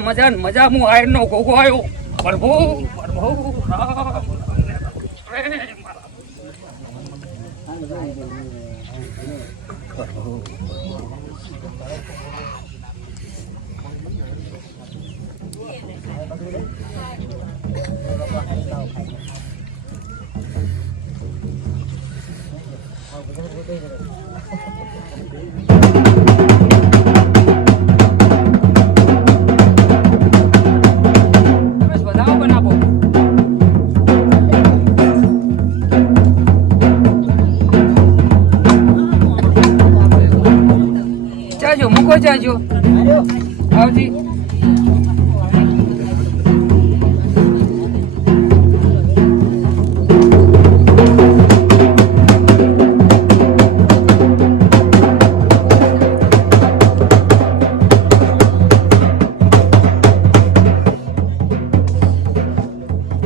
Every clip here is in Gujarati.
મજા મજા હું આયર નો ગોગો આવ્યો પ્રભુ પ્રભુ રામ જાજો આવજી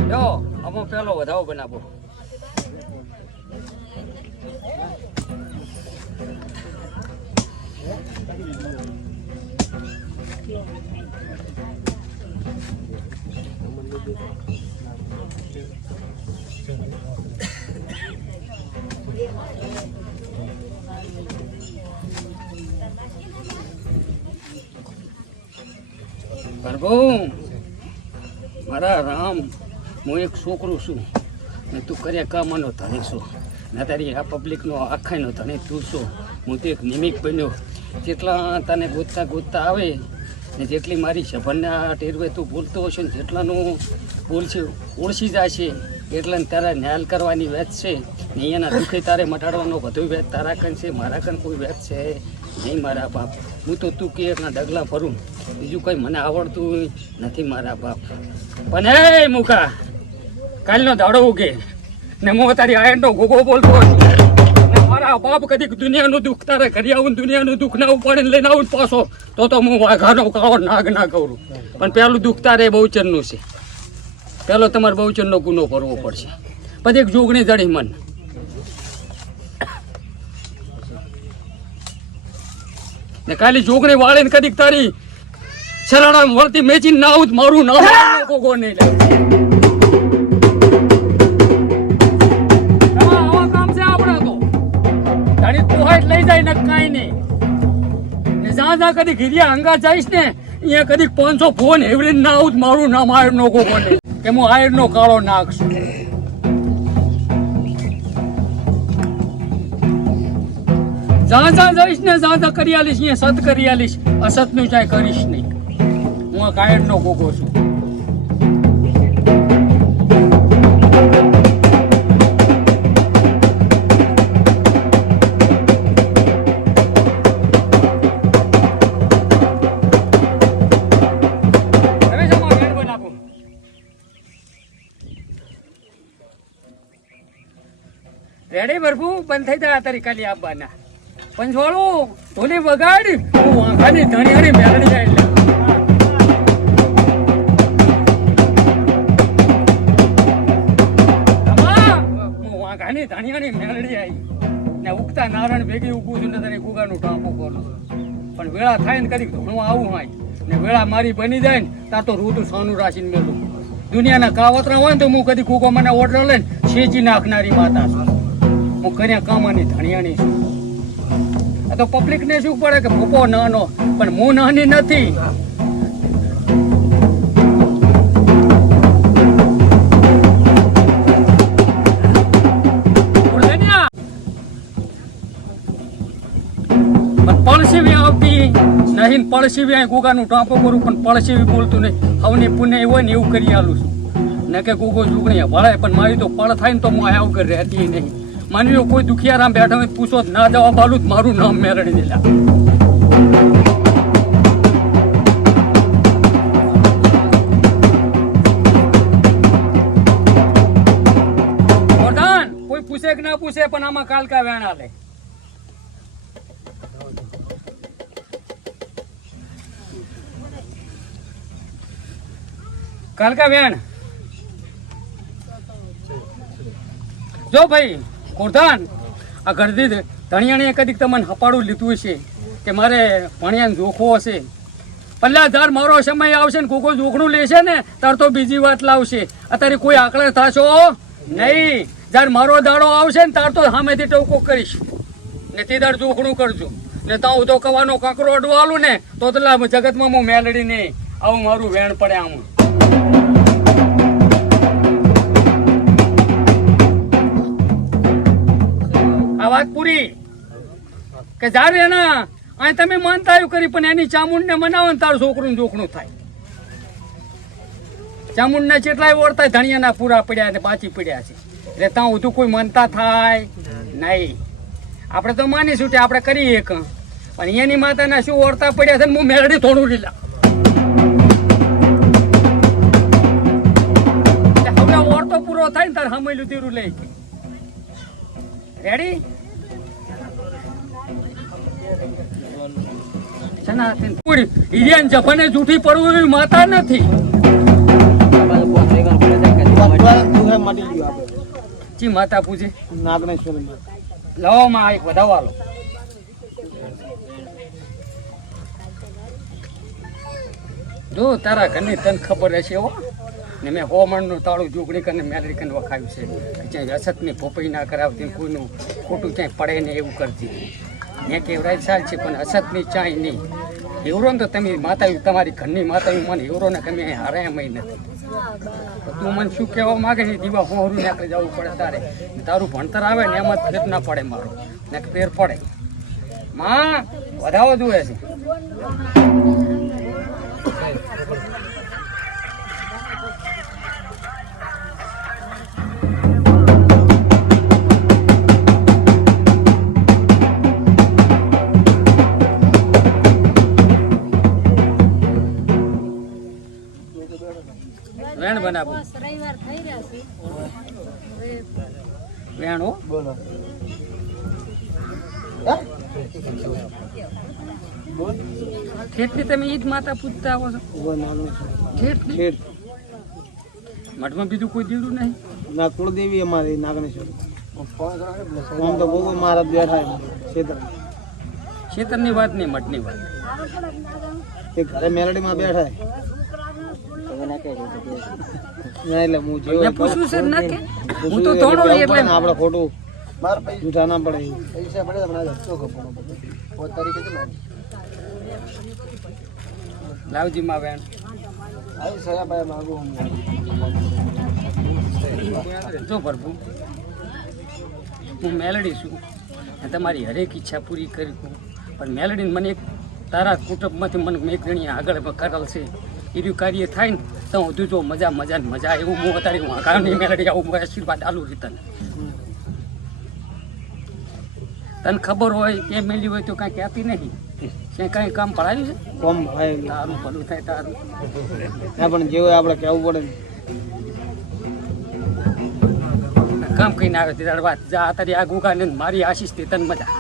લો અમો પેલો વધાવો બનાવો પ્રભુ મારા રામ હું એક છોકરો છું ને તું કર્યા કામનો ધણી છું ને તારી આ પબ્લિકનો આખાનો ધણી તું છું હું તો એક નિમિત્ત બન્યો જેટલા તને ગોતતા ગોતતા આવે ને જેટલી મારી સભરના ટેરવે તું બોલતો હશે ને જેટલાનું બોલશે ઓળખી જશે એટલાને તારા ન્યાલ કરવાની વેત છે ને અહીંયાના દુઃખે તારે મટાડવાનો બધું વેત તારા કન છે મારા કન કોઈ વેત છે નહીં મારા બાપ હું તો તું કે એટલા ડગલા ફરું બીજું કંઈ મને આવડતું નથી મારા બાપ પણ હે મુકા કાલનો દાડો ઉગે ને હું તારી આયરનો ગોગો બોલતો ને મારા બાપ કદી દુનિયાનું દુઃખ તારે કરી આવું દુનિયાનું દુઃખ ના ઉપાડીને લઈને આવું પાછો તો હું વાઘાનો કાળો નાગ ના કરું પણ પેલું દુઃખ તારે બહુચરનું છે પેલો તમારે બહુચરનો ગુનો ભરવો પડશે પછી એક જોગણી જડી મન ને કાલી જોગણી વાળીને કદીક તારી શરણા વળતી મેચીને ના આવું મારું નામ ગોગો નહીં લે આવા કામ છે આપણા તો તારી પોહાટ લઈ જાય ને કાંઈ નહીં ને જ્યાં કદી ઘીરિયા હંગા જઈશ ને અહીંયા કદી 500 ફોન એવરી ના આવું મારું નામ આયર નો ગોગો નહીં કે હું આયર નો કાળો નાખશું જ્યાં જઈશ ને જ્યાં કરી આલીશ અહીંયા સત કરી આલીશ અસતનું ચાય કરીશ નહીં હું આ કાયર નો ગોગો છું રેડી બરફુ બંધ થઈ જાય તારી કાલી આપવાના પંચવાળું ઢોલી વગાડ હું વાંખાની ધણી હરી મેળડી જાય એટલે હું વાંખાની ધણી હરી મેળડી આવી ને ઉગતા નારાયણ ભેગી ઉગું છું ને તારી ગુગાનું ટાંપું કરું પણ વેળા થાય ને કદી ધોણું આવું હોય ને વેળા મારી બની જાય ને ત્યાં તો રૂતું સોનું રાશીને મેળવું દુનિયાના કાવતરા હોય ને તો હું કદી ગુગો મને ઓર્ડર લઈને શેચી નાખનારી માતા છું હું કર્યા કામાની ધણિયાની છું આ તો પબ્લિક ને શું પડે કે પપ્પો નાનો પણ હું નાની નથી પડસીવી આવતી નહીં પડસીવી ગુગાનું ટાંપો કરું પણ પડસીવી બોલતું નહીં હવની પુણ્ય હોય ને એવું કરી આલું છું ને કે ગુગો જુગણી ભળે પણ મારી તો પળ થાય ને તો હું આવું કરી રહેતી નહીં માનવીઓ કોઈ દુખિયારામ બેઠા હોય પૂછો ના જવાબ આલું જ મારું નામ મેળવી દેલા પ્રધાન કોઈ પૂછે કે ના પૂછે પણ આમાં કાલકા વેણ આલે કાલકા વેણ જો ભાઈ કોરધાન આ ગરદી ધણિયાણીએ કદીક તમને હપાડું લીધું છે કે મારે ભણિયાને જોખો હશે પહેલા જાર મારો સમય આવશે ને કોકો જોખણું લેશે ને તાર તો બીજી વાત લાવશે. અત્યારે કોઈ આકળે થશો નહીં. જાર મારો દાડો આવશે ને તાર તો સામેથી ટોકો કરીશ ને તે દાડ જોખણું કરજો ને તા હું તો કવાનો કાંકરો અડવાલું ને તો જગતમાં હું મેલડી નહીં આવું મારું વેણ પડે આમ. આ વાત પૂરી કે જારે એના અહીં તમે માનતા આવ્યું કરી પણ એની ચામુંડને મનાવો ને તારું છોકરું જોખણું થાય. ચામુંડને જેટલાય ઓળતા ધણિયાના પૂરા પડ્યા ને બાચી પડ્યા છે એટલે ત્યાં બધું કોઈ માનતા થાય નહીં. આપણે તો માનીશું કે આપણે કરીએ પણ એની માતાના શું ઓળતા પડ્યા છે ને હું મેળડી થોડું લીલા હવે ઓળતો પૂરો થાય ને તાર હમેલું તીરું લઈ રેડી. જફાને જૂઠી પડવું એવી માતા નથી. ચી માતા પૂછે લાવો માં એક વધાવો આલો. જો તારા ઘરની તને ખબર હશે હો ને મેં હોમણનું તાળું જોગડી કરીને મેલડી કરીને વખાવ્યું છે ક્યાંય અસતની ભોપઈ ના કરાવતી કોઈનું ખોટું ક્યાંય પડે ને એવું કરતી મેં કેવરાય ચાલ છે પણ અસતની ચાય નહીં. એવરો ને તો તમે માતાયું તમારી ઘરની માતાયું મને એવરો ને તમે હારાય નથી. તું મને શું કહેવા માગે છે દીવા હોરું ને આપણે જવું પડે તારે તારું ભણતર આવે ને એમાં ફેર ના પડે મારો ને ફેર પડે. માં વધાવો જોવે છે. વેણ બનાવું વેણ હો બોલો ઠેઠની તમે ઈદ માતા પૂજતા આવો છો ઠેઠ મઠમાં બીજું કોઈ દીધું નહીં ના કુળદેવી અમારી નાગણેશ્વરી આમ તો બહુ મારા બેઠા ખેતરની વાત નહીં મઠની વાત એ ઘરે મેલડીમાં બેઠા પૂછવું છે ના કે હું તો થોડો એટલે આપણે ખોટું જૂઠા ના પડે લાવજી માં વેણ જો પ્રભુ હું મેલડી છું તમારી હરેક ઈચ્છા પૂરી કરી પણ મેલડી મને એક તારા કુટુંબમાંથી મને એક જણી આગળ કરેલ છે એનું કાર્ય થાય ને તો હું જો મજા મજા ને મજા એવું હું અત્યારે હું આગાની મેલડી આવું આશીર્વાદ આલુ રીતન તને ખબર હોય કે મેલી હોય તો કાંઈ કહેતી નહીં ક્યાંય કાંઈ કામ પડાવ્યું છે કોમ થાય તારું ભલું થાય તારું પણ જેવું આપણે કહેવું પડે કામ કહીને આવે તે વાત જા તારી આ ગુગા ને મારી આશીષ તે તને મજા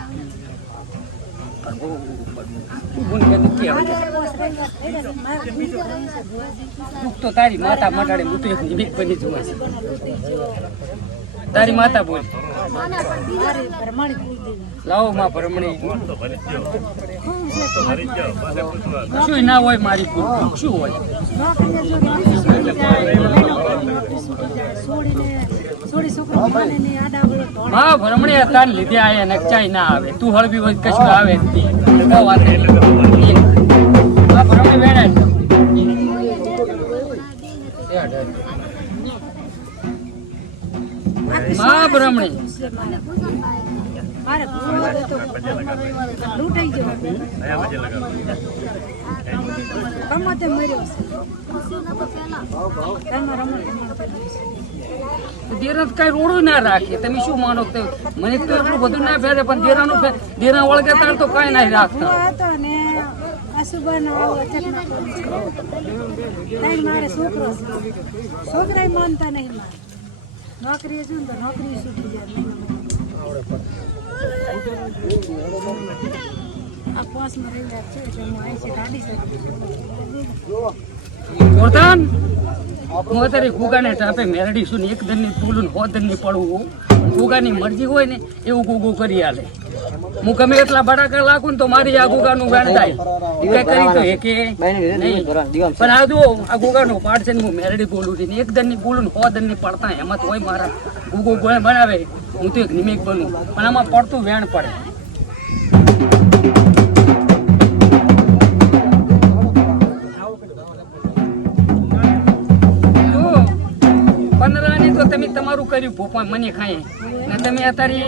તો તારી માતા મટાડે હું તો એક નિમિત્ત બની જોવા છે. તારી માતા બોલ લાવો માં ભરમણી શું ના હોય મારી શું હોય હા ભરમણી તાર લીધે આયા ને ચાય ના આવે તું હળવી હોય કશું આવે ભરમણી વેણાય માં ભરમણી દેરા કઈ રોડું ના રાખે તમે શું માનો મને તો એટલું બધું ના ફેરે પણ દેરા વળગે તાર તો કઈ ના રાખતા છોકરા માનતા નહીં નોકરી છું તો નોકરી છૂટી જાય આ પોસમાં રહી જાય છે એટલે હું આવી છે કાઢી શકું હું અત્યારે ગુગાને ટાપે મેરડી છું ને એક દનની તૂલું હો દનની પડવું ગુગાની મરજી હોય ને એવું ગુગુ કરી આલે હું ગમે એટલા બડાકા લાગુ ને તો મારી આ ગુગાનું વેણ થાય એ કઈ કરી તો હે કે નહીં. પણ આ જો આ ગુગાનો પાઠ છે ને હું મેરડી બોલું છું ને એક દન ની બોલું ને 100 દન ની પડતા એમાં તો હોય મારા ગુગો ગોળ બનાવે હું તો એક નિમિક બનું પણ આમાં પડતું વેણ પડે. જો 15 ની તો તમે તમારું કર્યું ભોપા મને ખાય ને તમે અત્યારે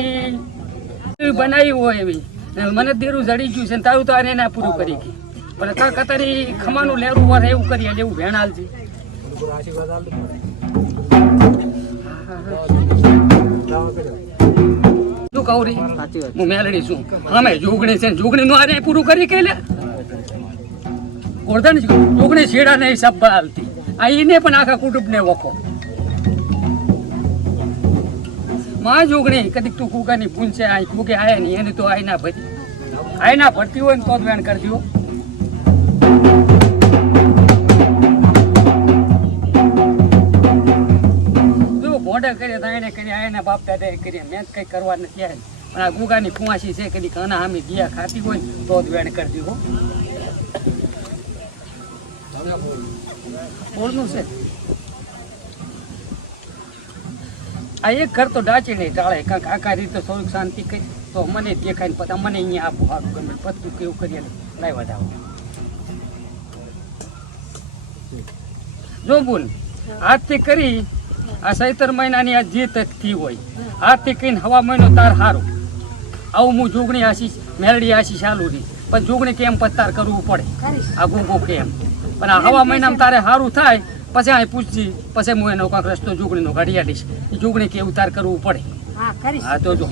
બનાવી હોય એવી ને મને દેરું જડી ગયું છે ને તારું તો આને ના પૂરું કરી ગઈ પણ કાંક અત્યારે ખમાનું લેરું વાર એવું કરી એટલે એવું ભેણ હાલજી. શું કહું રી હું મેલડી છું અમે જોગણી છે જોગણી નું આને પૂરું કરી કે લે ગોરધન જોગણી છેડા નહીં સબ હાલતી આ એને પણ આખા કુટુંબને વખો માં જોગણી કદીક તું કુકાની પૂંછે આ કુકે આયા નહીં એને તો આયના ભરતી હોય ને તો જ વેણ કરી દો. જો ભોંડા કરે તો એને કરી આયના બાપ દાદા કરી મેં કઈ કરવા નથી આવે પણ આ ગુગાની કુવાસી છે કદી કાના હામી દિયા ખાતી હોય તો જ વેણ કરી દો. બોલનું છે આ એક ઘર તો ડાચી નહીં ટાળે કાંક આખા રીતે થોડીક શાંતિ કરી તો મને દેખાય ને પછી મને અહીંયા આપો સારું ગમે પતું કેવું કરીએ લાઈ વધાવો. જો બોલ હાથથી કરી આ 17 મહિનાની આ જે તકથી હોય હાથથી કહીને હવા મહિનો તાર સારું આવું હું જોગણી આશીષ મેલડી આશીષ ચાલુ રહી પણ જોગણી કેમ પત્તાર કરવું પડે આ ગુગો કેમ પણ આ હવા મહિનામાં તારે સારું થાય પછી અહીં પૂછજી પછી હું એનો કાંક રસ્તો જોગણીનો કાઢી આવીશ એ જોગણી કેવું તાર કરવું પડે. હા તો જો